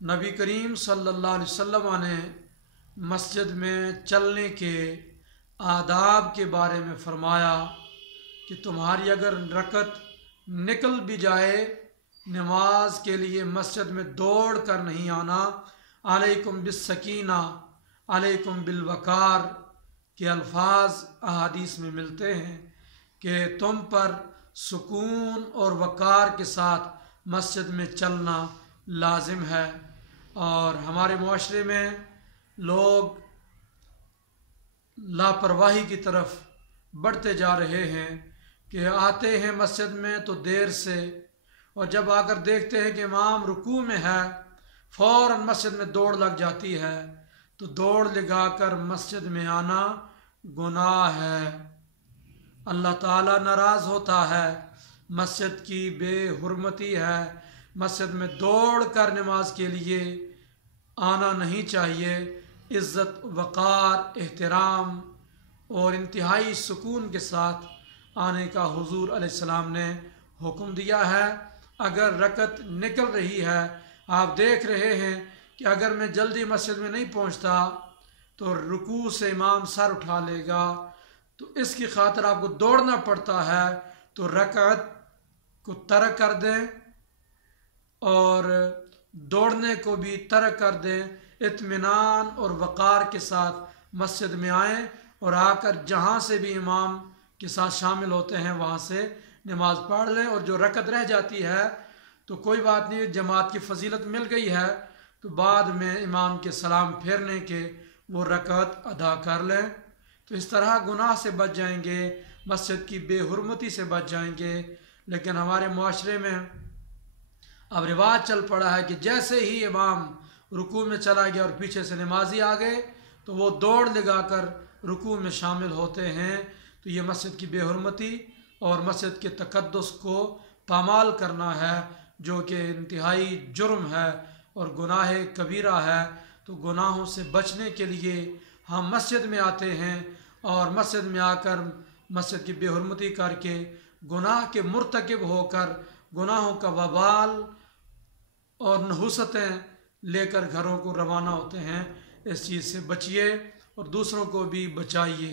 नबी करीम सल्लल्लाहु अलैहि वसल्लम ने मस्जिद में चलने के आदाब के बारे में फ़रमाया कि तुम्हारी अगर रकत निकल भी जाए, नमाज के लिए मस्जिद में दौड़ कर नहीं आना। अलैकुम बिस्सकीना अलैकुम बिलवकार के अल्फाज अहादीस में मिलते हैं कि तुम पर सुकून और वक़ार के साथ मस्जिद में चलना लाजिम है। और हमारे मुआशरे में लोग लापरवाही की तरफ बढ़ते जा रहे हैं कि आते हैं मस्जिद में तो देर से, और जब आकर देखते हैं कि इमाम रुकू में है, फ़ौरन मस्जिद में दौड़ लग जाती है। तो दौड़ लगाकर मस्जिद में आना गुनाह है, अल्लाह ताला नाराज़ होता है, मस्जिद की बेहुरमती है। मस्जिद में दौड़ कर नमाज के लिए आना नहीं चाहिए। इज़्ज़त, वक़ार, एहतराम और इंतहाई सुकून के साथ आने का हुज़ूर अलैहिस्सलाम ने हुक्म दिया है। अगर रकत निकल रही है, आप देख रहे हैं कि अगर मैं जल्दी मस्जिद में नहीं पहुंचता तो रुकू से इमाम सर उठा लेगा, तो इसकी खातिर आपको दौड़ना पड़ता है, तो रकत को तर्क कर दें और दौड़ने को भी तर्क कर दें। इत्मीनान और वक़ार के साथ मस्जिद में आएँ और आकर जहाँ से भी इमाम के साथ शामिल होते हैं वहाँ से नमाज पढ़ लें। और जो रकत रह जाती है तो कोई बात नहीं, जमात की फजीलत मिल गई है तो बाद में इमाम के सलाम फेरने के वो रकत अदा कर लें। तो इस तरह गुनाह से बच जाएंगे, मस्जिद की बेहुरमती से बच जाएंगे। लेकिन हमारे मुआशरे में अब रिवाज चल पड़ा है कि जैसे ही इमाम रुकू में चला गया और पीछे से नमाजी आ गए तो वो दौड़ लगाकर रुकू में शामिल होते हैं। तो ये मस्जिद की बेहुरमती और मस्जिद के तकद्दुस को पामाल करना है, जो कि इंतहाई जुर्म है और गुनाह कबीरा है। तो गुनाहों से बचने के लिए हम मस्जिद में आते हैं और मस्जिद में आकर मस्जिद की बेहुरमती करके गुनाह के मुर्तकिब होकर गुनाहों का वबाल और नहुसतें लेकर घरों को रवाना होते हैं। इस चीज़ से बचिए और दूसरों को भी बचाइए।